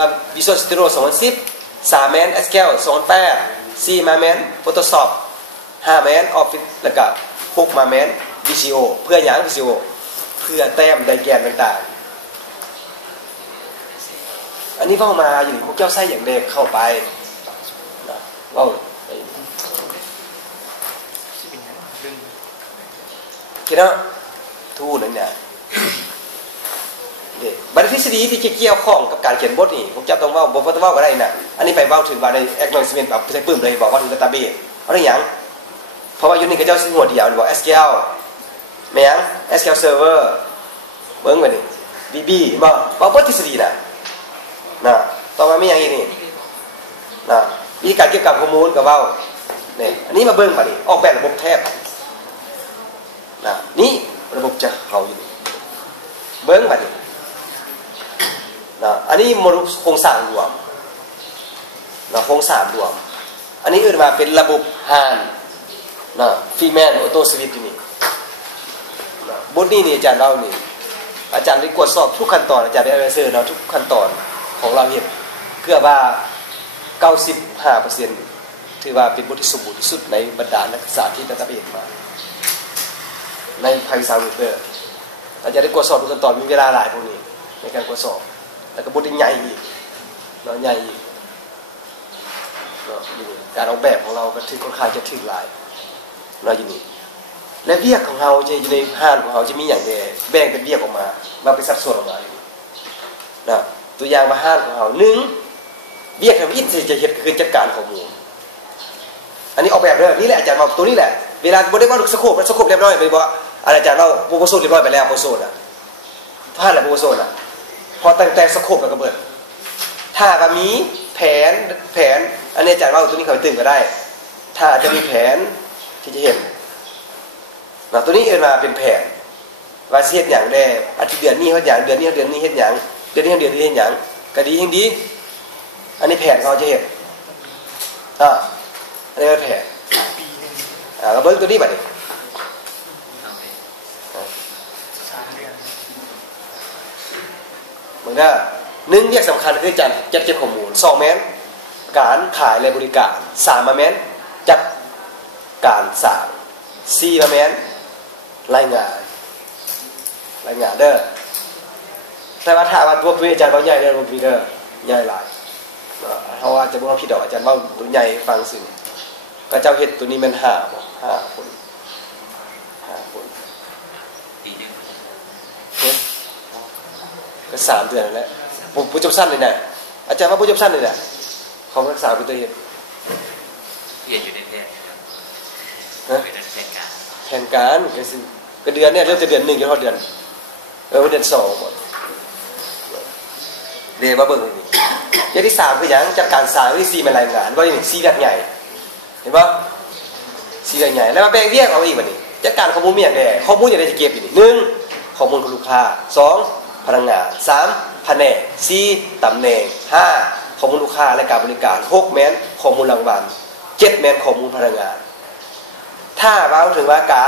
Visual Studio 2010 3 แมน SQL 2008 4 มาแมน Photoshop 5 แมน Office แล้วก็6 มาแมน VCO เพื่ออย่าง VCO เพื่อแต้มไดแกนต่างๆอันนี้เว้ามาอยู่พวกเจ้าใส่อย่างเด็กเข้าไปนะเว้าคิดว่าทูนั่นเนี่ยบันทึกทฤษฎีที่เกี่ยวข้องกับการเขียนบทนี่ผมจะต้องเว้าบ่ต้องเว้าก็ได้นะอันนี้ไปเว้าถึงว่าใน acknowledgement แบบใส่ปื้มเลยบอกว่าถึง database เอาได้หยังเพราะว่าอยู่นี่ก็เจ้าสิหัวเดียวบอก SQL แม่ง SQL server เบิ่งไว้นี่ VB บ่เว้าทฤษฎีน่ะต่อมามีหยังอีกนี่วิธีการเก็บข้อมูลก็เว้านี่อันนี้มาเบิ่งบัดนี้ออกแบบระบบแทบนี่ระบบจะเข้าอยู่เบิ่งบัดนี้อันนี้โมดูลโครงสร้างรวมโครงสร้างรวมอันนี้อื่นมาเป็นระบบฮานฟรีแมนออโต้สวิตช์นี่บทนี้นี่อาจารย์เรานี่อาจารย์ได้ตรวจสอบทุกขั้นตอนอาจารย์ได้เซอร์เราทุกขั้นตอนของเราเห็นเพื่อว่า 95% ถือว่าเป็นบทที่สมบูรณ์ที่สุดในบรรดานักศึกษาที่ได้รับเรียนมาในภาควิชาคอมพิวเตอร์อาจารย์ได้ตรวจสอบทุกขั้นตอนมีเวลาหลายพวกนี้ในการตรวจสอบแล้วก็บทใหญ่อีกใหญ่อีกการออกแบบของเราก็ถือค่อนข้างจะถึงหลายอยู่นี่และเวียกของเราจะอยู่ในห้านของเราจะมีอย่างใดแบ่งเป็นเวียกออกมาเป็นสัดส่วนออกมาตัวอย่างมาห้านของเรา1เวียกทำอิฐจะเฮ็ดคือจัดการข้อมูลอันนี้ออกแบบเลยนี่แหละอาจารย์บอกตัวนี้แหละเวลาบ่ได้ว่าสโคปเรียบร้อยไปบ่อาจารย์เราโปรโพสเรียบร้อยไปแล้วโปรโพสผ่านแล้วโปรโพสพอตั้งแต่สโคปแล้วก็เบิดถ้าก็มีแผนอันนี้อาจารย์ว่าตัวนี้เขาไปตื่นก็ได้ถ้าจะมีแผนที่จะเห็นตัวนี้เอิ้นมาเป็นแผนว่าสิเฮ็ดหยังได้อาทิตย์เดือนนี้เฮ็ดหยังเดือนนี้เฮ็ดหยังเดือนนี้เฮ็ดหยังเดือนนี้เฮ็ดหยังก็ดีแฮงดีอันนี้แผนเขาจะเฮ็ดอันนี้เป็นแผนก็เบิ่งตัวนี้บัดนี้มึงเด้อ1เรื่องสำคัญคือจัดเก็บข้อมูล2แม่นการขายและบริการ3มาแม่นจัดการสร้าง4มาแม่นรายงานเด้อแต่ว่าถ้าว่าพวกพี่อาจารย์ว่าใหญ่เด้อพวกพี่เด้อใหญ่หลายเพราะว่าจะบ่ว่าผิดดอกอาจารย์ว่าตัวใหญ่ฟังซึ้งก็เจ้าเฮ็ดตัวนี้มัน5บ่5คนปีนึงก็3เดือนนั่นแหละผู้จบสั้นนี่น่ะอาจารย์ว่าผู้จบสั้นนี่น่ะเขารักษาเป็นตัวเฮ็ดเรียนอยู่ในแพทย์เป็นแผนการก็เดือนเนี่ยเริ่มแต่เดือน1จนถึงเดือนเดือน2หมดเรียนมาเบิ่งนี่อย่างที่3คือหยังจัดการสร้างที่4มันรายงานว่าอย่าง4แบบใหญ่เห็นบ่4แบบใหญ่แล้วมาแบ่งแยกเอาอีกบัดนี้จัดการข้อมูลมีหยังแน่ข้อมูลอย่างใดที่เก็บอยู่นี่1ข้อมูลของลูกค้า2พนักงาน3แผนก4ตำแหน่ง5ข้อมูลลูกค้าและการบริการ6แม่นข้อมูลรางวัล7แม่นข้อมูลพนักงานถ้าว่าถึงว่ากา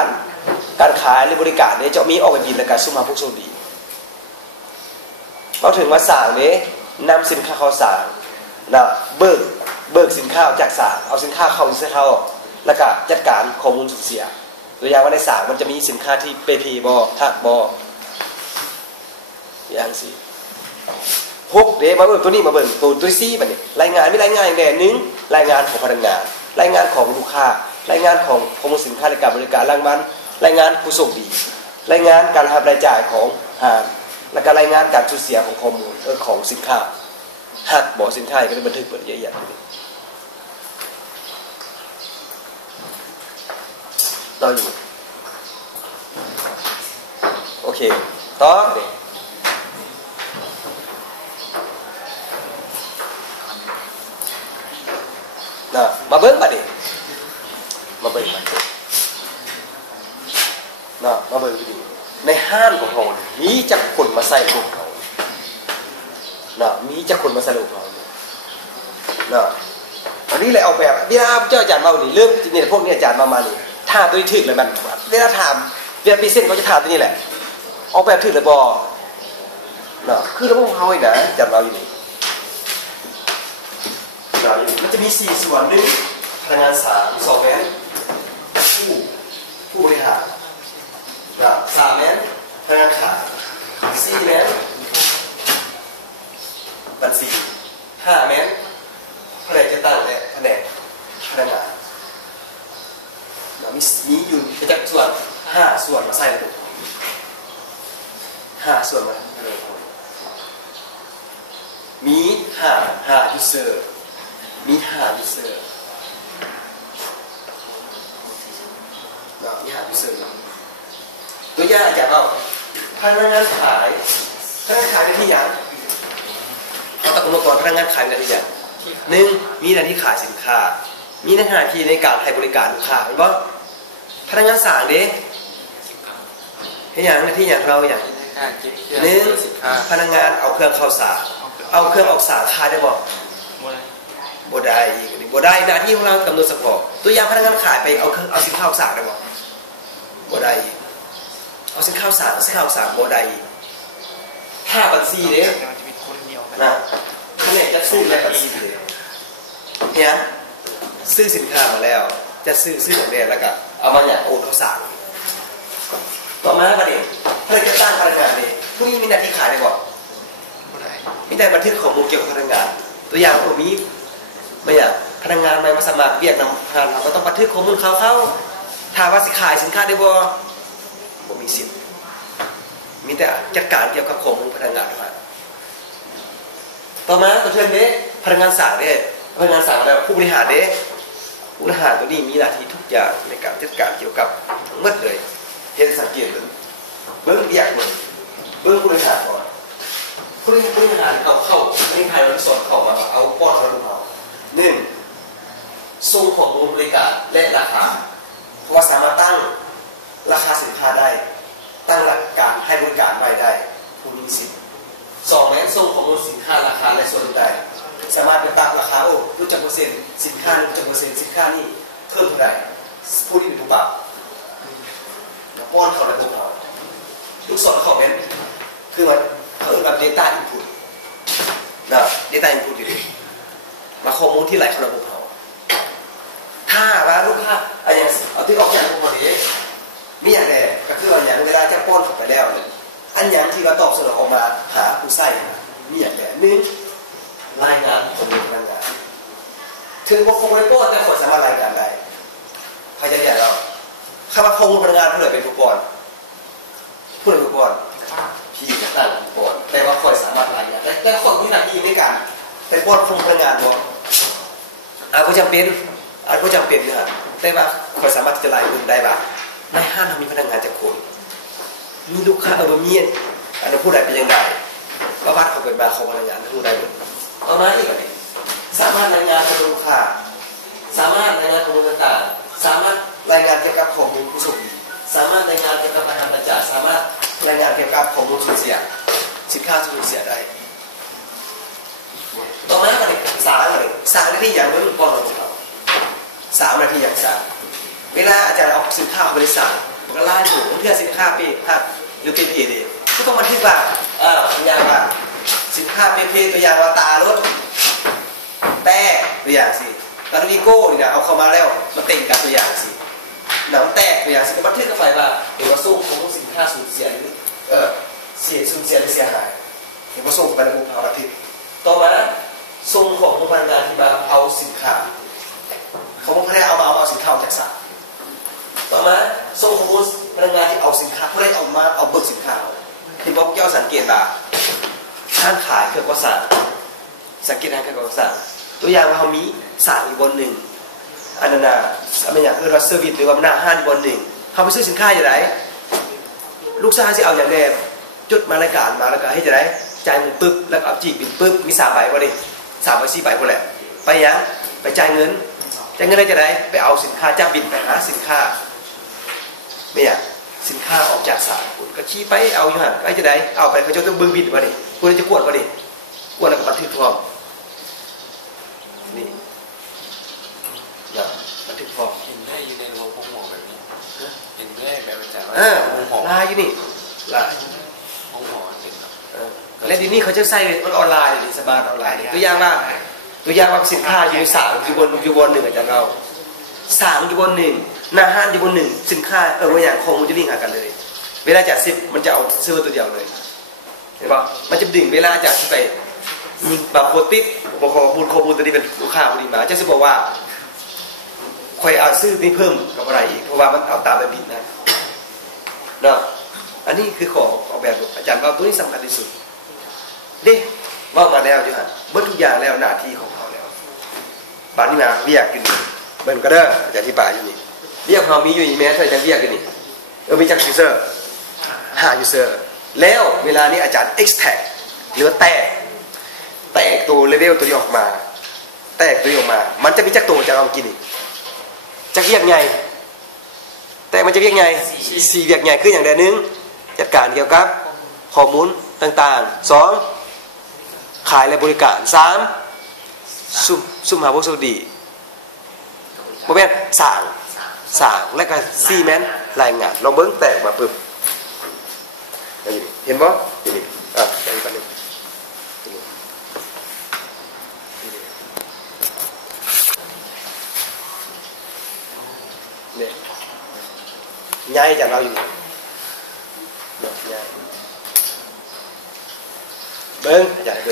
รขายหรือบริการเนี่ยจะมีออกไปบินและการสุ่มหาผู้โชคดีเราถึงมาสร้างนี้นำสินค้าเข้าสร้างเบิกสินค้าจากสร้างเอาสินค้าเข้าแล้วก็จัดการข้อมูลเสียตัวอย่างว่าในสร้างมันจะมีสินค้าที่เปพีบอทักบออย่างสิพวกเดี๋ยวมาเบิ่งตัวนี้มาเบิ่งตัวซี่บัดนี้รายงานมีรายงานอย่างใด1รายงานของพนักงานรายงานของลูกค้ารายงานของข้อมูลสินค้าและการบริการรางวัลรายงานผู้โชคดีรายงานการรับรายจ่ายของห้างและก็รายงานการสูญเสียของข้อมูลของสินค้าหากบอกสินค้าก็ได้บันทึกละเอียดเราอยู่โอเคต่อมาเบิ่งบัดนี้มาเบิ่งดิในห้างของเรามีจักคนมาใส่ลูกเขามีจักคนมาใส่ลูกเขาอันนี้แหละเอาแบบเวลาเจ้าอาจารย์มานี่เรื่องนี่พวกนี้อาจารย์มานี่ถ้าตัวนี้ถึกเลยมันเวลาถามเวลาพรีเซนต์เขาจะถามตัวนี้แหละออกแบบถึกเลยบ่คือระบบของเฮาอีกนะอาจารย์มาอยู่นี่ มี4ส่วนหนึ่งพนักงาน3 2แม้นผู้บริหาร3แม้นพนักงานขาย4แม้นบัญชี5แม้นแผนกจัดตั้งและแผนกพนักงานมีอยู่จากส่วน5ส่วนมาใส่เลย5ส่วนมาเลยมี5 user มี5 user มี5 user ตัวอย่างอาจารย์เอาพนักงานขายในที่อย่างเอาตะกุนก่อนพนักงานขายในที่อย่าง1มีหน้าที่ขายสินค้ามีหน้าที่ในการให้บริการลูกค้าเห็นป่ะพนักงานสั่งเด้ให้อย่างหน้าที่อย่างเราอย่าง1พนักงานเอาเครื่องเข้าสารเอาเครื่องออกสารขายได้บ่บ่ได้อีกบ่ได้หน้าที่ของเรากำหนดเฉพาะตัวอย่างพนักงานขายไปเอาสินค้าออกสารได้บ่ได้อีกเอาสินค้าออกสารบ่ได้อีก5บัญชีเด้นะแผนกจะซื้อและบัญชีเด้เนี่ยซื้อสินค้ามาแล้วจะซื้อของเด้แล้วก็เอามาอย่างโอนเข้าสารต่อมาประเด็นเพื่อจะตั้งพนักงานนี่พวกนี้มีหน้าที่ขายได้บ่มีแต่บันทึกข้อมูลเกี่ยวกับพนักงานตัวอย่างผมมีไม่อยากพนักงานมาสมัครเรียกนำงานเราก็ต้องบันทึกข้อมูลเขาถามว่าสิขายสินค้าได้บ่มีสิทธิ์มีแต่จัดการเกี่ยวกับข้อมูลพนักงานเท่านั้นต่อมาตัวเชิญเด้พนักงานสั่งเด้พนักงานสั่งแล้วผู้บริหารเด้ผู้บริหารตัวนี้มีหน้าที่ทุกอย่างในการจัดการเกี่ยวกับทั้งหมดเลยเห็นสังเกตเลยเบื้องอยากเหมือนเบื้องผู้บริหารก่อนผู้บริหารเอาเข้าในภายในสอนเข้ามาเอาป้อนเขาดูเขา1ส่งข้อมูลบริการและราคาเพราะว่าสามารถตั้งราคาสินค้าได้ตั้งหลักการให้บริการไว้ได้ผู้มีสิทธิ์2แม้ส่งข้อมูลสินค้าราคาและส่วนได้สามารถไปตั้งราคารู้จักเปอร์เซ็นต์สินค้ารู้จักเปอร์เซ็นต์สินค้านี่เพิ่มเท่าไหร่ผู้ที่เป็นผู้ปรับป้อนเขาในพวกเขาลูกศรเขาเป็นคือมันเขาเรียกว่า data input นะ data input อยู่ดิมาข้อมูลที่ไหลเข้าในพวกเขาถ้าว่าลูกค้าอย่างเอาที่ออกจากพวกเขานี้มีอย่างไรก็คือว่าอย่างเวลาจะป้อนเข้าไปแล้วอันอย่างที่เราตอบสนองออกมาหาผู้ใส่มีอย่างไร1รายงานข้อมูลพนักงานถึงว่าคงไม่ป้อนแต่คนสามารถรายงานได้พยายามเราคำว่าข้อมูลพนักงานผู้ใดเป็นผู้ป้อนผู้ใดผู้ป้อนพี่จะตั้งผู้ป้อนแต่ว่าคอยสามารถรายงานแต่คนที่หน้าที่ในการเป็นป้อนข้อมูลพนักงานบ่ก็จำเป็นก็จำเป็นนะแต่ว่าคอยสามารถจะรายงานได้บ่ในห้างมีพนักงานจะคนมีลูกค้ามีอันนั้นผู้ใดเป็นยังไงว่าวัดเขาเป็นมาของพนักงานผู้ใดเอามาอีกแบบนี้สามารถรายงานข้อมูลลูกค้าสามารถรายงานข้อมูลต่างๆสามารถรายงานเกี่ยวกับข้อมูลผู้ส่งสามารถรายงานเกี่ยวกับอาหารประจำสามารถรายงานเกี่ยวกับข้อมูลสูญเสียสินค้าสูญเสียได้ต่อมาอะไร3 นาทีอย่างนี้ป้อนเราเขา3 นาทีอย่าง3เวลาอาจารย์เอาสินค้าบริษัทก็ล่าถูกเพื่อสินค้าปีหรือเป็นเอเดก็ต้องมาที่ว่าอย่างว่าสินค้าเปตัวอย่างว่าตารถแต่ตัวอย่างสิตารถวีโก้เนี่ยเอาเข้ามาแล้วมาเต็งกับตัวอย่างสิหนังแตกตัวอย่างสิก็บันทึกเข้าไปว่าเห็นว่าสู้ของสินค้าสูญเสียหรือสูญเสียหรือเสียหายเห็นว่าส่งไปในภูเขาบันทึกต่อมาส่งของพนักงานที่มาเอาสินค้าเขาบอกพนักงานเอาสินค้าจากสารต่อมาส่งของพนักงานที่เอาสินค้าผู้ใดเอามาเอาเบิกสินค้าที่บอกเจ้าสังเกตว่าท่านขายเครื่องก่อสร้างสังเกตเครื่องก่อสร้างตัวอย่างว่าเขามีสารอีกบนหนึ่งอันนั้นอะไรอย่างคือเราเซอร์วิสหรือว่าหน้าห้างอีกบนหนึ่งเขาไปซื้อสินค้าอย่างไรลูกค้าที่เอาอย่างแรกจุดมารายการมาแล้วก็ให้จะได้จ่ายเงินปึ๊บแล้วเอาจีบบินปึ๊บมี3 ใบวะดิ3 ใบ 4 ใบพอแหละไปยังไปจ่ายเงินได้จะได้ไปเอาสินค้าจับบินไปหาสินค้าไม่อยากสินค้าออกจากสารคุณก็ชี้ไปเอาอยู่ห่างไอ้จะได้เอาไปเขาจะต้องบึงบินวะดิคุณจะกวดวะดิกวดแล้วก็บันทึกพร้อมนี่บันทึกพร้อมเห็นได้อยู่ในโรงพยาบาลแบบนี้เห็นได้แบบอาจารย์ลายอยู่นี่ลายห้องหมอเป็นและทีนี้เขาจะใส่มันออนไลน์นี่สบายออนไลน์ตัวอย่างว่า ตัวอย่างว่าสินค้าอยู่สามอยู่บนหนึ่งอาจารย์เราสามอยู่บนหนึ่งหน้าห้านอยู่บนหนึ่งสินค้าว่าอย่างข้อมูลจะลิงก์หากันเลยเวลาจาก10มันจะเอาเซอร์ตัวเดียวเลยเห็นป่ะมันจะดึงเวลาจากไปบางคนติดบอกข้อมูลตัวนี้เป็นลูกค้าพอดีมาจะจะบอกว่าคอยเอาซื้อนี่เพิ่มกับอะไรอีกเพราะว่ามันเอาตามแบบบิดนะเนาะอันนี้คือของออกแบบอาจารย์ว่าตัวนี้สำคัญที่สุดเด้ว่ามาแล้วจุฮันเมื่อทุกอย่างแล้วหน้าที่ของเขาแล้วบานนี้นะเรียกกันเบิ่งก็ได้อาจารย์ที่ป่าอยู่นี่เรียกเขามีอยู่นี่แม้ถ้าอาจารย์เรียกกันนี่มีจักรยูเซอร์5 user แล้วเวลานี้อาจารย์ extract หรือแตกตัวเลเวลตัวนี้ออกมาแตกตัวนี้ออกมามันจะมีจักรตัวจะเอากินอีกจักรเรียกไงแต่มันจะเรียกไง4เรียกไงคืออย่างใดหนึ่งจัดการเกี่ยวกับข้อมูลต่างๆ2ขายและบริการ3ซุ่มหาผู้โชคดีบ่แม่นสร้างและก็4แม่นรายงานลองเบิ่งแตกมาปึ๊บเห็นบ่นี่อย่างนี้ก่อนนึงเนี่ยย้ายจากเราอยู่ย้ายเบิ้งอาจารย์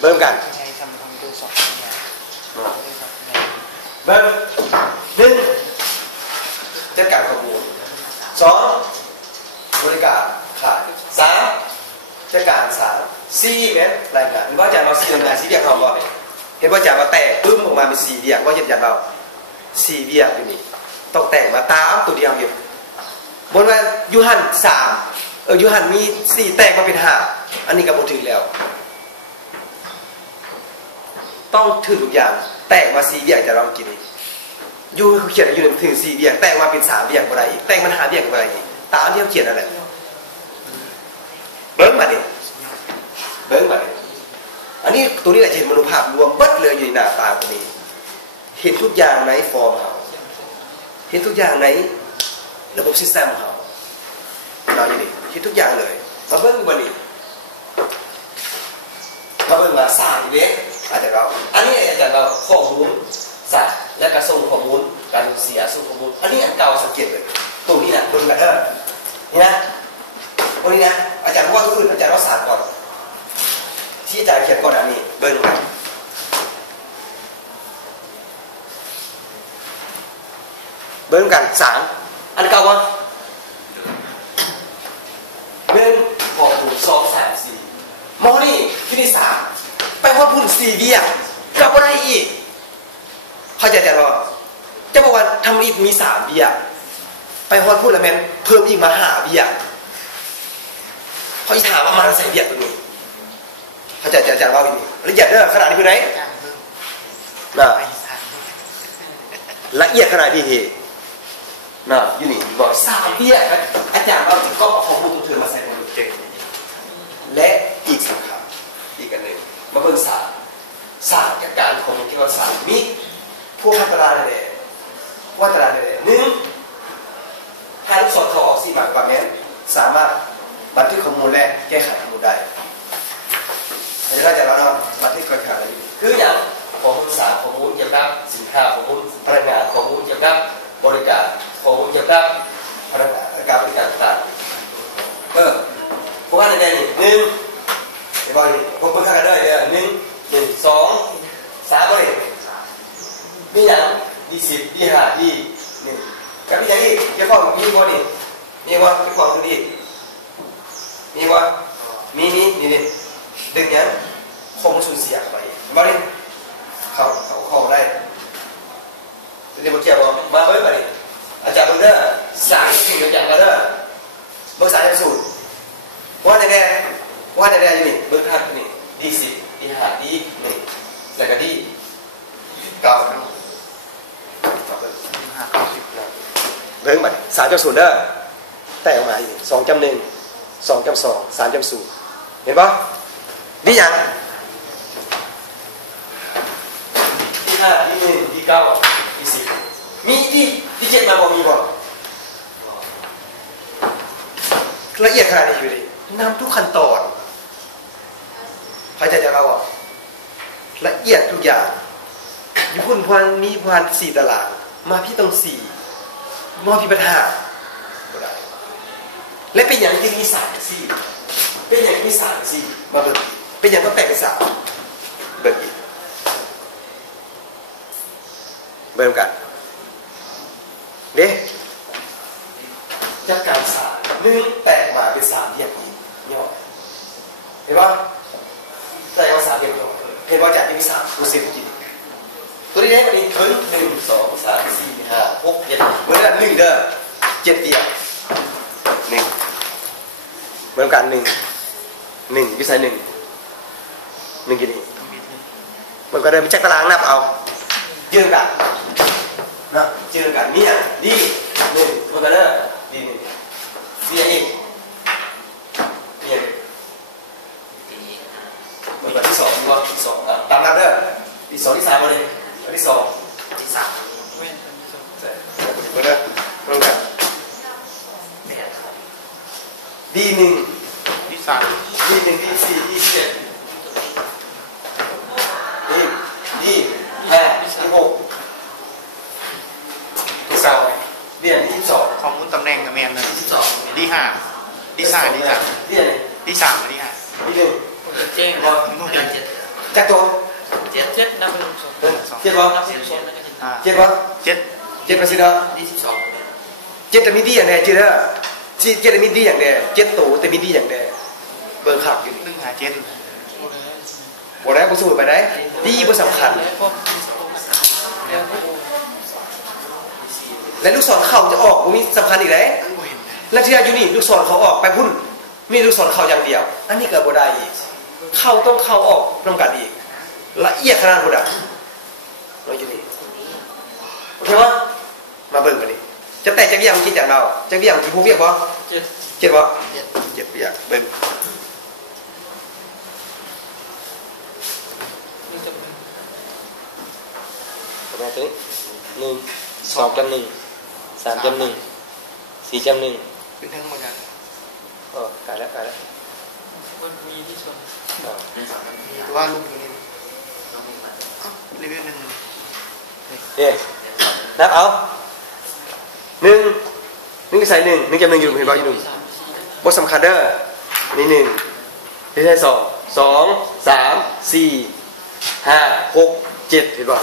เบิ้งกันเบิ้ง1จัดการข้อมูล2บริการขาย3จัดการ4เนี่ยรายงานหรือว่าอาจารย์เรา4รายงาน4เรียกเขาบ่เห็นว่าอาจารย์มาแตกปึ๊บออกมาเป็น4เรียกว่าอาจารย์เรา4เรียกอยู่นี่ต้องแตกมาตามตัวเดียวอยู่บนว่ายูฮัน3ยูฮันมี4แตกมาเป็น5อันนี้ก็บ่ถึงแล้วต้องถึงทุกอย่างแตกมา4เรียกจะเรากินยูเขาเขียนอยู่ถึง4เรียกแตกมาเป็น3เรียกบ่ได้อีกแตกมัน5เรียกบ่ได้อีกตามที่เขาเขียนนั่นแหละเบิ้งมาดิอันนี้ตัวนี้แหละเห็นมโนภาพรวมเบิดเลยอยู่ในหน้าตาตัวนี้เห็นทุกอย่างในฟอร์มเขาเห็นทุกอย่างในระบบซิสเต็มเขาเราอยู่นี่เห็นทุกอย่างเลยมาเบิ้งวันนี้มาเบิ้งมาสร้างอยู่เนี่ยอาจารย์เราอันนี้อาจารย์เราข้อมูลสร้างและการส่งข้อมูลการเสียส่งข้อมูลอันนี้อันเก่าสังเกตเลยตัวนี้นะเบิ้งกันนี่นะวันนี้นะอาจารย์ว่าทุกคนอาจารย์ว่าศาสตร์ก่อนที่อาจารย์เขียนก่อนอันนี้เบิ้งกัน3อันเก่าวะ1ข้อมูล2 3 4มอนี่ที่นี่3ไปฮอดพุ่น4เวียกลับบ่ได้อีกเข้าใจแต่ว่าจะบอกว่าทำอีกมี3เวียไปฮอดพุ่นแล้วแม่นเพิ่มอีกมา5เวียเขาจะถามว่ามันใส่เวียตัวนี้เข้าใจอาจารย์ว่าอีกละเอียดเด้อขนาดนี้คือไหนละเอียดขนาดนี้ทีน่ะอยู่นี่บอก3เวียอาจารย์เอาที่ก็เอาข้อมูลตัวเธอมาใส่ในเก่งและอีกสำคัญอีกอันหนึ่งมาเบิ่งศาสตร์กับการของที่ว่าศาสตร์มีพวกตารางเลยว่าตารางเลย1ถ้าลูกศรเขาออก4 บาทกว่าแม้นสามารถบันทึกข้อมูลและแก้ไขข้อมูลได้อันนี้เราจะเราบันทึกแก้ไขอะไรคืออย่างข้อมูลข้อมูลเกี่ยวกับสินค้าข้อมูลพนักงานข้อมูลเกี่ยวกับบริการข้อมูลเกี่ยวกับพนักงานการบริการต่างเพราะว่าในนี้1ไอ้บอลนี่ผมเพิ่งเข้ากันด้วย1 2 3เลยมีอย่าง20 25 1กับมีอย่างนี้เกี่ยวกับมีบอลนี่มีว่าเกี่ยวกับตัวนี้มีว่ามีนี่ดึงยังคงสูญเสียไปมาดิเขาได้เดี๋ยวมาเกี่ยวมาเฮ้ยมาดิอาจารย์เบอร์เดอร์สายถึงอาจารย์เบอร์เดอร์เบอร์สายสูตรว่าในแน่อยู่นี่เบอร์ห้านี่D10 D5 D1แล้วก็D9เบิ่งมา3.0เด้อแต่ออกมาอยู่2.1 2.2 3.0เห็นป่ะนี่ยังD5 D1 D9 D10มีที่7มาบ่มีบ่ละเอียดขนาดนี้อยู่ดินำทุกขั้นตอนใครจะเราอ่ะ ละเอียดทุกอย่างอยู่พุ่นพานมีพาน4ตารางมาพี่ต้อง4มอพี่ประทาบ่ได้และเป็นอย่างที่มี3 4เป็นอย่างที่มี3 4มาเบิ่งเป็นอย่างต้องแตกเป็น3เบิ่งอีกเบิ่งกันเด้จากการ1แตกมาเป็น3เรียกอีกย่อเห็นป่ะแต่ว่า3เรียกย่อเห็นว่าจากที่มี3รู้สึกกินตัวนี้ได้มาดีถึง1 2 3 4 5 6 7เหมือนกัน1เด้อ7เดียว1เหมือนกัน1วิสัย1กี่นี่มันก็เดินไปจักตารางนับเอาเยื่อกันนะเยื่อกันนี่ดี1มันก็เด้อดี1ดีอีกดีมันก็ที่2ดีกว่าที่2ตามนับเด้อที่2ที่3มาเลยที่2ที่3มันเด้อมันกันดี1ดี3ดี1ดี4ดี7ดี5ดี6ที่2เรียนที่22ข้อมูลตำแหน่งกับแมนเลยที่22ดี5ดี3ดี3เรียนดี3ดี5ดี1เจ๊งบอลจักตัว7นับเป็นลูกศร7บ่นับเป็นลูกศร7บ่7ประสิทธิ์เนาะดี12 7แต่มีดีอย่างใด7เด้อ7แต่มีดีอย่างใด7โตแต่มีดีอย่างใดเบิ่งคักอยู่นี่1 5 7บ่ได้บ่สู้ไปได้ดีบ่สำคัญและลูกศรเข้าจะออกบ่มีสำคัญอีกแล้วแล้วที่อยู่นี่ลูกศรเขาออกไปพุ่นมีลูกศรเข้าอย่างเดียวอันนี้ก็บ่ได้อีกเข้าต้องเข้าออกนำกันอีกละเอียดขนาดพุ่นน่ะเราอยู่นี่โอเคบ่มาเบิ่งกันนี่จะแตกจักอย่างกินจากเราจักอย่างที่ผู้เวียกบ่7บ่7เวียกเบิ่งประมาณนี้1 2.1 3.1 4.1เป็นทั้งหมดกันกลายแล้วมันมีที่ส่วนแต่ว่าลูกนี้รีวิว1นี่นับเอา1ใส่1 1.1อยู่เห็นบ่อยู่1บ่สำคัญเด้อนี่1นี่ใส่2 3 4 5 6 7เห็นบ่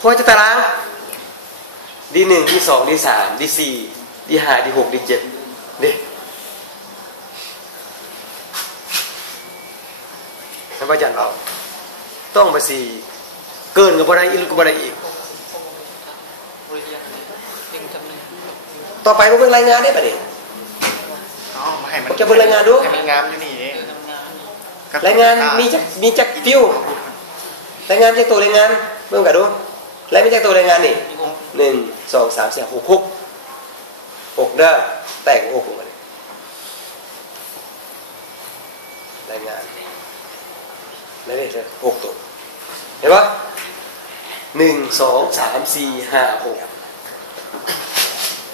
พอจะตารางดี1ดี2ดี3ดี4ดี5ดี6ดี7นี่ให้อาจารย์เราต้องไป4เกินก็บ่ได้อีกก็บ่ได้อีกต่อไปเบิ่งรายงานได้ป่ะนี่อ๋อให้มันจะเบิ่งรายงานดูให้มันงามอยู่นี่รายงานมีจักฟิวรายงานจักตัวรายงานเบิ่งกันดูแล้วมีจักตัวรายงานนี่1 2 3 4 6 6เด้อแตก6ลงมาดิรายงานแล้วนี่6ตัวเห็นป่ะ1 2 3 4 5 6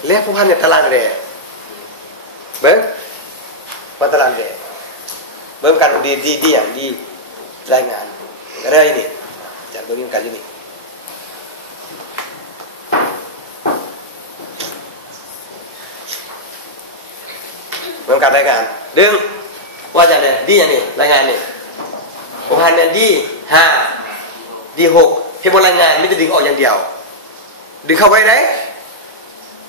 แล้วผู้พันเนี่ยตารางแดเบิ่งว่าตารางแดเบิ่งกันดีอย่างดีรายงานก็ได้นี่จัดเบิ่งกันอยู่นี่เบิ่งการรายงานดึงว่าจะเนี่ยดีอย่างนี้รายงานนี่ผู้พันเนี่ยดี5ดี6เพียงบนรายงานไม่ได้ดึงออกอย่างเดียวดึงเข้าไว้ได้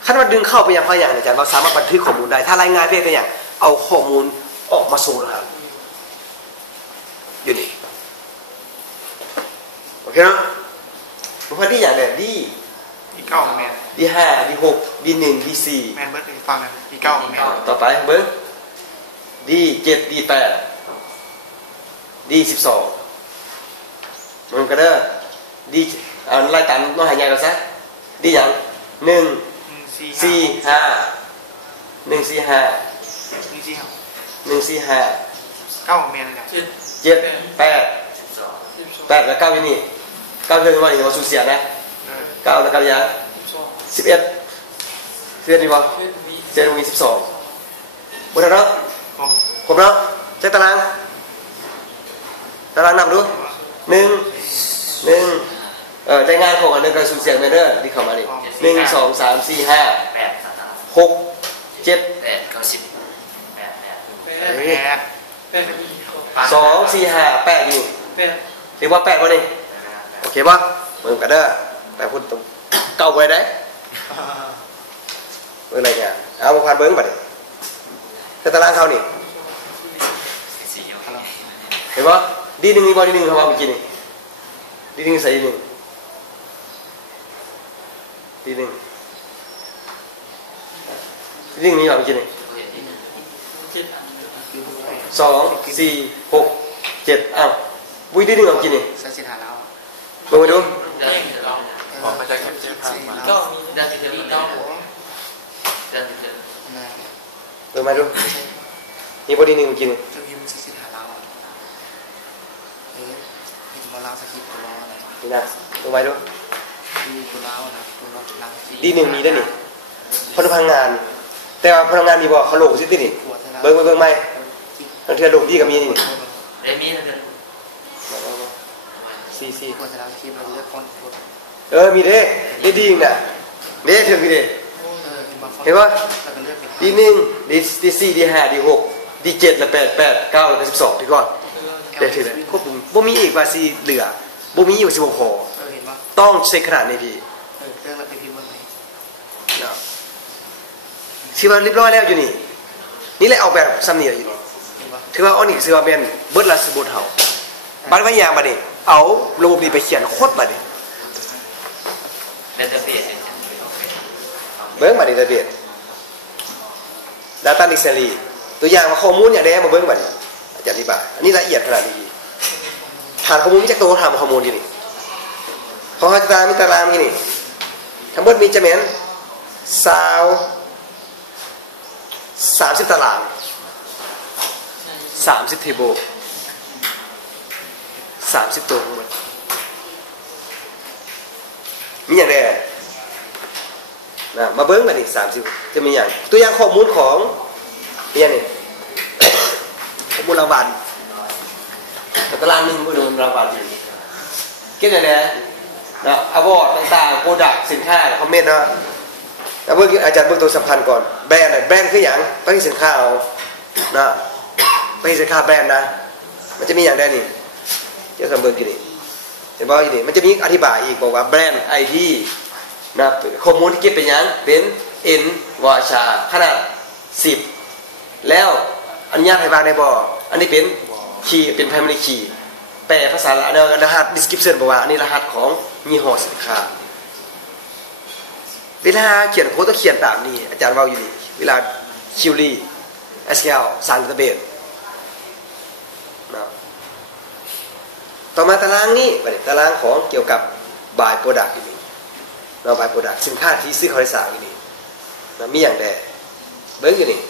ขั้นว่าดึงเข้าไปอย่างพออย่างอาจารย์เราสามารถบันทึกข้อมูลได้ถ้ารายงานเพียงแต่อย่างเอาข้อมูลออกมาสู่นะครับอยู่นี่โอเคเนาะบุคคลที่อย่างเนี่ยดี9แมนดี5ดี6ดี1ดี4แมนเบิร์ดฟังนะดี9แมนต่อไปเบิ้งดี7ดี8ดี12มันก็เด้อดีไล่ตามน้องหายใหญ่กันซะดีอย่าง1 4 5 1 4 5 9แมนเลย7 8แล้ว9อยู่นี่9เรื่องว่าอย่างว่าสูญเสียนะ9แล้ว9อย่าง11นี่บ่7มี12บ่ได้เนาะครบเนาะใช้ตารางนับดู 1ได้งานของอันนึงก็สุ่มเสียงแม่เด้อที่เข้ามานี่1 2 3 4 5 6 7 8 9 10 8 2 4 5 8นี่ แปด เรียกว่า8บ่นี่โอเคบ่เบิ่งกันเด้อแปพูดตรงเก่าไว้ได้เบิ่งอะไรเนี่ยเอามาผ่านเบิ่งบัดนี้คือตารางเขานี่เห็นบ่ดี1นี่บ่ดี1เขาว่าเมื่อกี้นี่ดี1ใส่ดี1ดี1มีว่าเมื่อกี้นี่ 2 4 6 7อ้าวบุ้ยดี1เอากินนี่ ใส่สิหาแล้ว เบิ่งมาดู บอกมาจากแคปเจอร์ภาพมา ก็มี ด้านที่จะมีน้องด้านที่จะ เบิ่งมาดูนี่บ่ดี1เอากินนี่ จะพิมพ์ใส่สิหาแล้วพิมพ์มาล้างสคริปต์ตัวล้ออะไร นี่นะเบิ่งมาดู ดูตัวล้อนะตัวล้อล้าง ดี1มีได้นี่พนักงาน แต่ว่าพนักงานนี่บ่เขาโลกซิตินี่เบิ่งใหม่บางเทื่อโลกดีก็มีนี่ ได้มีนะเพื่อน กดจะล้างสคริปต์เราเลือกฟอนต์ มีเด้ดีๆน่ะเด้ถึงพี่เด้ เห็นป่ะเราก็เลือกเป็น ดี1ดี4ดี5ดี6ดี7และ8 8 9และ12ที่ก่อนได้ถึงแล้วควบคุมบ่มีอีกว่าสิเหลือบ่มีอยู่สิบ่พอ เห็นป่ะ ต้องเซ็กขนาดนี้พี่ เลือกเราไปพิมพ์บนไหน เนาะสิว่าเรียบร้อยแล้วอยู่นี่นี่แหละเอาแบบซ้ำนี่อยู่นี่ เห็นป่ะ ถือว่าออนิกสิว่าเป็นเบิดละสมุดเฮาบัดว่าอย่างบัดนี้เอาระบบนี้ไปเขียนโคตรบัดนี้ เบนเตอร์เฟส เบิ่งบัดนี้ระเบียบ Data Dictionary ตัวอย่างมาข้อมูลอย่างใดมาเบิ่งบัดนี้อาจารย์อธิบายอันนี้ละเอียดขนาดนี้ฐานข้อมูลมีจักตัวฐานข้อมูลอยู่นี่พอเฮาจะมีตารางอยู่นี่ทั้งหมดมีจะแม่น30ตาราง30 table 30ตัวทั้งหมดมีอย่างไรนะมาเบิ้งมาดิ30จะมีอย่างตัวอย่างข้อมูลของมีอย่างนี้ ข้อมูลรางวัลตารางหนึ่งข้อมูลรางวัลอยู่เก็บอย่างไรนะอวอร์ดต่างๆโปรดักต์สินค้าคอมเมนต์นะแล้วเบิ้งอาจารย์เบิ้งตัวสัมพันธ์ก่อนแบรนด์คืออย่างไปที่สินค้าเอานะไปที่สินค้าแบรนด์นะมันจะมีอย่างใดนี่เจ้าสมบูรณ์กี่นี่เห็นบ่กี่นี่มันจะมีอธิบายอีกบอกว่าแบรนด์ ID นะข้อมูลที่เก็บเป็นอย่างเป็น N วาชาขนาด10แล้วอนุญาตให้วางในบ่อันนี้เป็นคีย์เป็น primary key แปลภาษารหัส description บอกว่าอันนี้รหัสของยี่ห้อสินค้าเวลาเขียนโค้ดต้องเขียนตามนี้อาจารย์เว้าอยู่นี่เวลา query SQL สร้าง database นะต่อมาตารางนี้ตารางของเกี่ยวกับ buy product อยู่นี่เรา buy product สินค้าที่ซื้อเขาได้สั่งอยู่นี่นะมีอย่างใดเบิ่งอยู่นี่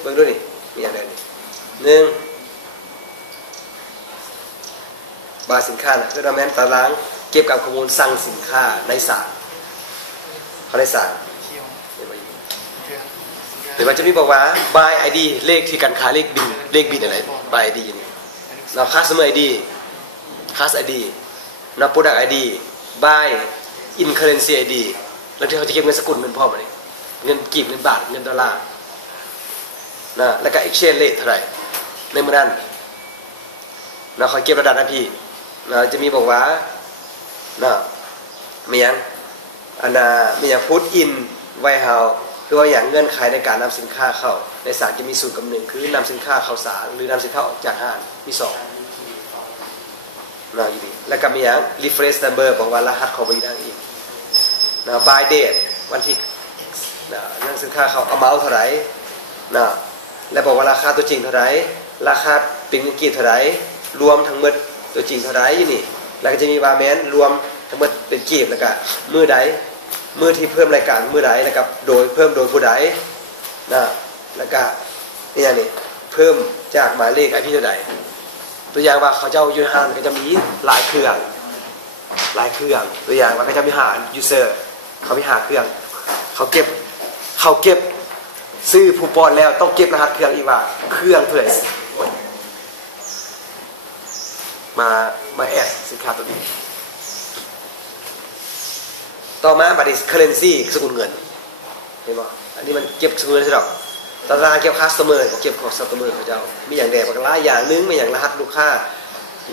เบิ่งด้วยนี่มีอย่างใดนี่บาสินค้านะคือเราแม่นตารางเก็บกับข้อมูลสั่งสินค้าในศาลเขาได้สั่งหรือว่าจะมีบอกว่า buy ID เลขที่การค้าเลขบินอะไร buy ID นี่เรา customer ID class ID เรา product ID buy in currency ID แล้วที่เขาจะเก็บเงินสกุลเงินพ่อมาเนี่ยเงินกีบเงินบาทเงินดอลลาร์นะแล้วก็ exchange rate เท่าไหร่ในมื้อนั้นนะเขาเก็บระดับนะพี่นะจะมีบอกว่านะมีอย่างอันน่ะมีอย่าง put in warehouse คือว่าอย่างเงื่อนไขในการนำสินค้าเข้าในศาลจะมีสูตรกำเนิดคือนำสินค้าเข้าศาลหรือนำสินค้าออกจากห้างมี2นะอยู่ดีแล้วก็มีอย่าง reference number บอกว่ารหัสของบริษัทอีกนะ by date วันที่นะนำสินค้าเข้า amount เท่าไหร่นะและบอกว่าราคาตัวจริงเท่าไหร่ราคาเป็นเงินกีบเท่าไหร่รวมทั้งหมดตัวจริงเท่าไหร่อยู่นี่แล้วก็จะมีบาร์แมนรวมทั้งหมดเป็นกีบแล้วก็มือใดมือที่เพิ่มรายการมือใดแล้วก็โดยเพิ่มโดยผู้ใดนะแล้วก็นี่อย่างนี้เพิ่มจากหมายเลข IP เท่าใดตัวอย่างว่าเขาเจ้าอยู่ห้างก็จะมีหลายเครื่อง หลายเครื่องตัวอย่างว่าเขาจะมีหา user เขามีหาเครื่องเขาเก็บซื้อผู้ป้อนแล้วต้องเก็บรหัสเครื่องอีกว่าเครื่องเท่าไหร่มาแอดสินค้าตัวนี้ต่อมาบัตร currency สกุลเงินเห็นบ่อันนี้มันเก็บสกุลเงินใช่หรอกตารางเก็บ customer เก็บของ customer เขาเจ้ามีอย่างแดงบางอย่างนึงมีอย่างรหัสลูกค้า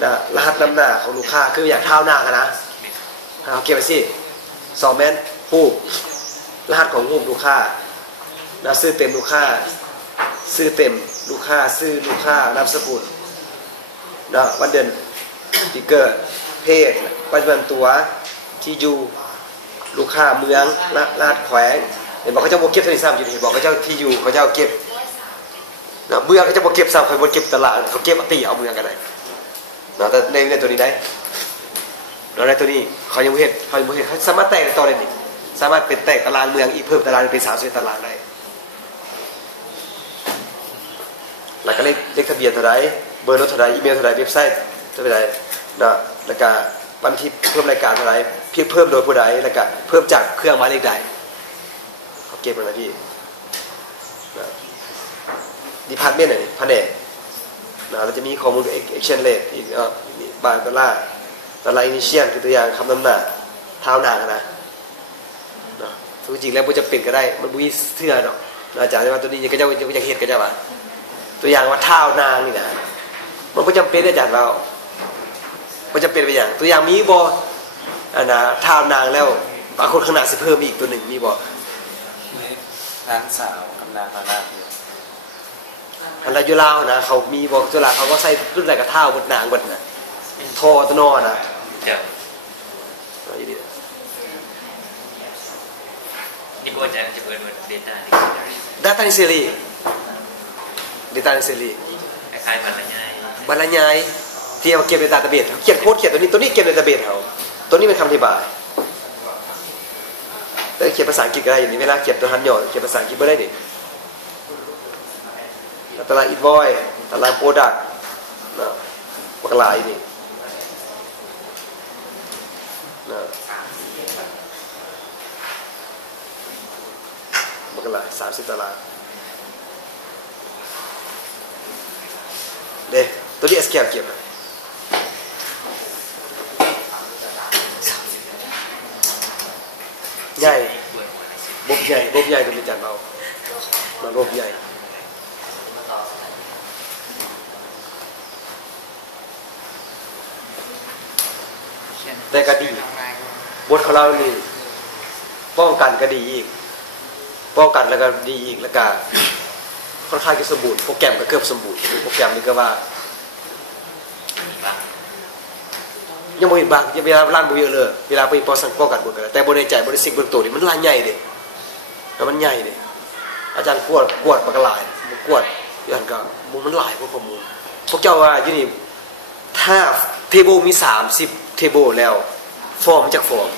นะรหัสนำหน้าของลูกค้าคืออย่างเท้าหน้ากันนะเอาเก็บไปสิ2แม่นรูปรหัสของรูปลูกค้านะซื้อเต็มลูกค้าซื้อเต็มลูกค้าซื้อลูกค้านามสกุลนะวันเดือนปีเกิดเพศปัจจุบันตัวที่อยู่ลูกค้าเมืองลาดแขวงเห็นบอกเขาจะบ่เก็บที่ซ้ำอยู่นี่บอกเขาเจ้าที่อยู่เขาเจ้าเก็บนะเมืองเขาจะบ่เก็บซ้ำเขาบ่เก็บตลาดเขาเก็บตีเอาเมืองกันได้นะแต่ในตัวนี้ได้แล้วในตัวนี้เขายังบ่เฮ็ดเขาสามารถแตกต่อได้นี่สามารถเป็นแตกตารางเมืองอีกเพิ่มตารางเป็น31ตารางได้แล้วก็เลขทะเบียนเท่าไหร่เบอร์รถเท่าไหร่อีเมลเท่าไหร่เว็บไซต์เท่าไหร่นะแล้วก็วันที่เพิ่มรายการเท่าไหร่เพียงเพิ่มโดยผู้ใดแล้วก็เพิ่มจากเครื่องหมายเลขใดเขาเก็บกันนะพี่นะดีพาร์ตเมนต์นี่แผนกนะเราจะมีข้อมูลเอ็กเชนเลทอีกบางตารางอินิเชียลคือตัวอย่างคำนำหน้าเท้าหน้ากันนะจริงแล้วมันจะเป็นก็ได้มันบุยเสื้อเนาะอาจารย์ว่าตัวนี้ก็จะเห็นกันจะว่าตัวอย่างว่าเท้านางนี่นะมันไม่จำเป็นอาจารย์เรามันจะเป็นไปอย่างตัวอย่างมีบ่นะเท้านางแล้วบางคนขนาดสิเพิ่มอีกตัวหนึ่งมีบ่นางสาวกำลังมาลาอันละยุลาวนะเขามีบ่จุฬาเขาก็ใส่รุ่นไหนกับเท้าบนนางบนน่ะทอตัวนอนะนี่ก็จะเปิดเดต้าdata necessary data necessary คล้ายๆบรรยายที่เอาเก็บในดาต้าเบสเขียนโค้ดเขียนตัวนี้เก็บในดาต้าเบสเขาตัวนี้เป็นคำอธิบายแต่เขียนภาษาอังกฤษก็ได้อย่างนี้เวลาเขียนตัวหันหย่อเขียนภาษาอังกฤษไม่ได้ดิตารางอินโวยตารางโปรดักต์นะมากหลายนี่นะมากหลาย30ตารางเด้ตัวนี้ SQL เก็บนะใหญ่บบใหญ่ตัวนี้จันเรามาบบใหญ่แต่ก็ดีบทของเรานี่ป้องกันก็ดีอีกป้องกันแล้วก็ดีอีกแล้วก็ค่อนข้างจะสมบูรณ์โปรแกรมก็เกือบสมบูรณ์โปรแกรมนี่ก็ว่ายังบ่เห็นบางเวลาล้านบ่เยอะเลยเวลาไปป้องกันบ่กันแต่บ่ได้ใจบ่ได้สิ่งเบื้องต้นนี่มันลายใหญ่เด้แล้วมันใหญ่เด้อาจารย์กวดปากหลายกวดอย่างก็มันหลายพวกข้อมูลพวกเจ้าว่าอยู่นี่ถ้าเทเบิลมี30เทเบิลแล้วฟอร์มจากฟอร์ม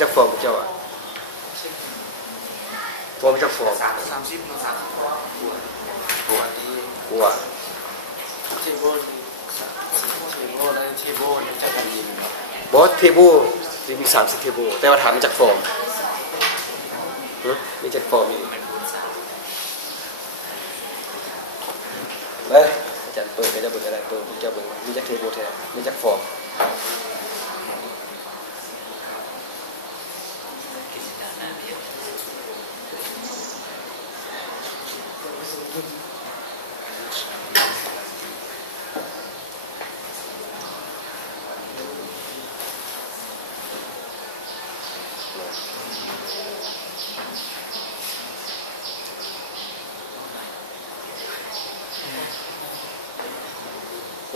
จากฟอร์มเจ้าว่าฟอร์มจากฟอร์ม30มาตัวนี้กว่าเทเบิลแล้วเทเบิลจะกันยินบอสเทเบิลมี30เทเบิลแต่ว่าถามมาจากฟอร์มมีจากฟอร์มนี่เอ้ยอาจารย์เปิดก็จะเปิดอะไรเปิดจะเปิดมีจากเทเบิลแท้มีจากฟอร์ม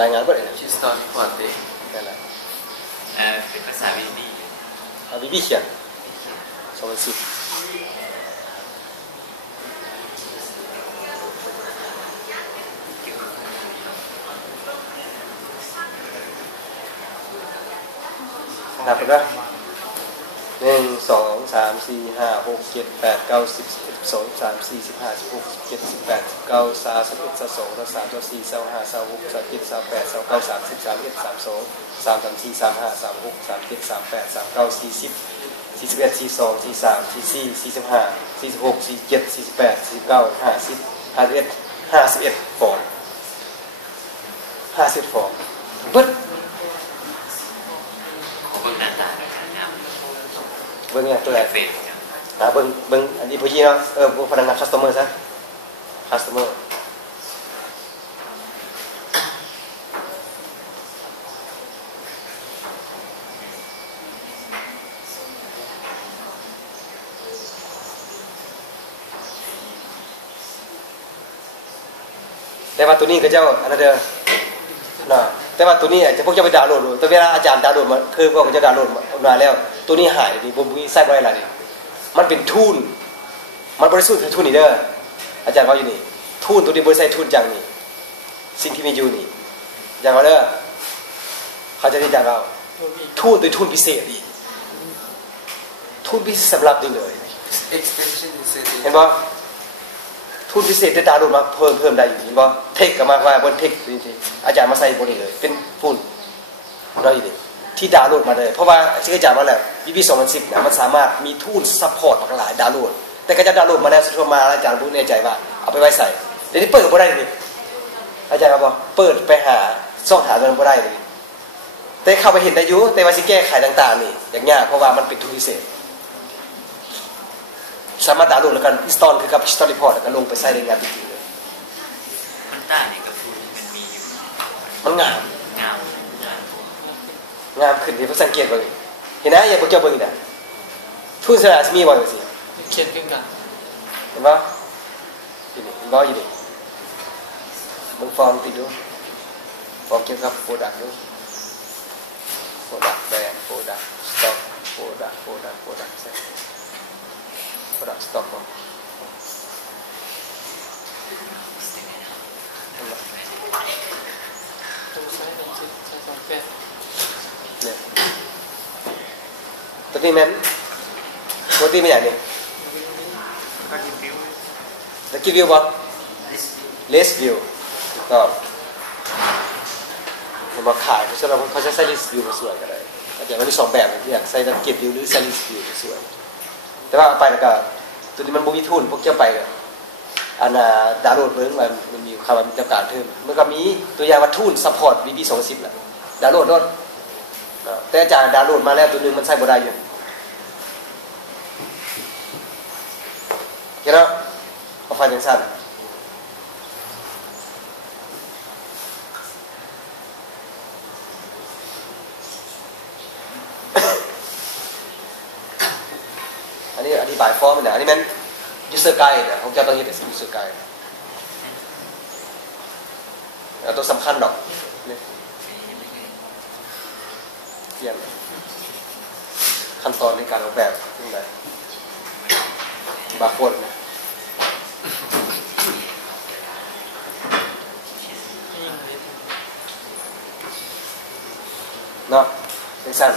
รายงานว่าอะไรชิสตอนควอเตนั่นแหละเป็นภาษาวิบีวิบีเขียน2010นับไปนะ 1 2 3 4 5 6 7 8 9 10 11 12 13 14 15 16 17 18 19 20 21 22 23 24 25 26 27 28 29 30 31 32 33 34 35 36 37 38 39 40 41 42 43 44 45 46 47 48 49 50 51 51ฟอง50ฟองเบิด เบิ่งหน้าตาด้วยกันนะ เบิ่งเนี่ยตัวไหน เฟซครับ เบิ่งอันนี้ผู้ยี่เนาะพวกพนักงานคัสตอมเมอร์ซะคัสตอมเมอร์แต่ว่าตัวนี้ก็เจ้าอันนั้นเด้อนะแต่ว่าตัวนี้จะพวกเจ้าไปดาวน์โหลดดูแต่เวลาอาจารย์ดาวน์โหลดมาคือพวกเจ้าดาวน์โหลดมาแล้วตัวนี้หายนี่บ่มีใส่บ่ได้ล่ะนี่มันเป็นทุนมันบริสุทธิ์ทุนนี่เด้ออาจารย์ว่าอยู่นี่ทุนตัวนี้บ่ได้ใส่ทุนจังนี่สิ่งที่มีอยู่นี่อย่างว่าเด้อเขาจะได้จังเราทุนตัวทุนพิเศษอีกทุนพิเศษสำหรับนี่เลย extension is เห็นบ่ทุนพิเศษได้ดาวน์โหลดมาเพิ่มได้อยู่เห็นบ่เทคก็มากว่าบนเทคนี่อาจารย์มาใส่บ่นี่เลยเป็นทุนเราอยู่นี่ที่ดาวน์โหลดมาเลยเพราะว่าที่อาจารย์ว่าแล้วปี2010นะมันสามารถมีทูลซัพพอร์ตหลายดาวน์โหลดแต่ก็จะดาวน์โหลดมาแล้วสุดท้ายมาอาจารย์รู้ในใจว่าเอาไปไว้ใส่เดี๋ยวนี้เปิดบ่ได้นี่อาจารย์บอกเปิดไปหาช่องหามันบ่ได้เลยแต่เข้าไปเห็นได้อยู่แต่ว่าสิแก้ไขต่างๆนี่อย่างยากเพราะว่ามันเป็นทุนพิเศษสามารถดาวน์โหลดแล้วกันอินสตอลคือกับ History Report แล้วก็ลงไปใส่ในงานจริงๆเลย มันต้าเนี่ยก็คือมันมีอยู่ มันงาม งาม งามขึ้นที่พระสังเกตเบิ่งเห็นนะอย่าพวกเจ้าเบิ่งน่ะทุนสลากสิมีบ่จังซี่ เขียนกันกัน เห็นบ่อยู่นี่เห็นบ่อยู่นี่เบิ่งฟอร์มติดดูฟอร์มเกี่ยวกับโปรดักต์ดูโปรดักต์แบรนด์โปรดักต์สต็อกโปรดักต์ใช่โปรดักต์สต็อกบ่ ตัวไซส์1 2 8 เนี่ยตัวนี้แม่นปกติมันอย่างนี้ ก็รีวิว แล้วกี่วิวบ่ list view ก็มาขายเพราะฉะนั้นเขาจะใช้ list view มาสวยก็ได้แต่มันมี2แบบอยากใส่ดับเก็บ view หรือใช้ list view สวยแต่ว่าไปแล้วก็ตัวนี้มันบ่มีทุนพวกเจ้าไปอันน่ะดาวน์โหลดเบิ่งมันมีคำว่ามีจำกัดเพิ่มมันก็มีตัวอย่างว่าทุนซัพพอร์ต VB 2010แหละดาวน์โหลดโดดแต่อาจารย์ดาวน์โหลดมาแล้วตัวนึงมันใช้บ่ได้อยู่เห็นแล้วเอาไฟจังซั่นอันนี้อธิบายฟอร์มมันน่ะอันนี้มัน user guide น่ะผมจะต้องเฮ็ดเป็น user guide ตัวสำคัญดอกนี่เยี่ยมขั้นตอนในการออกแบบยังไงบาร์โค้ดนะเนาะเป็นสั้น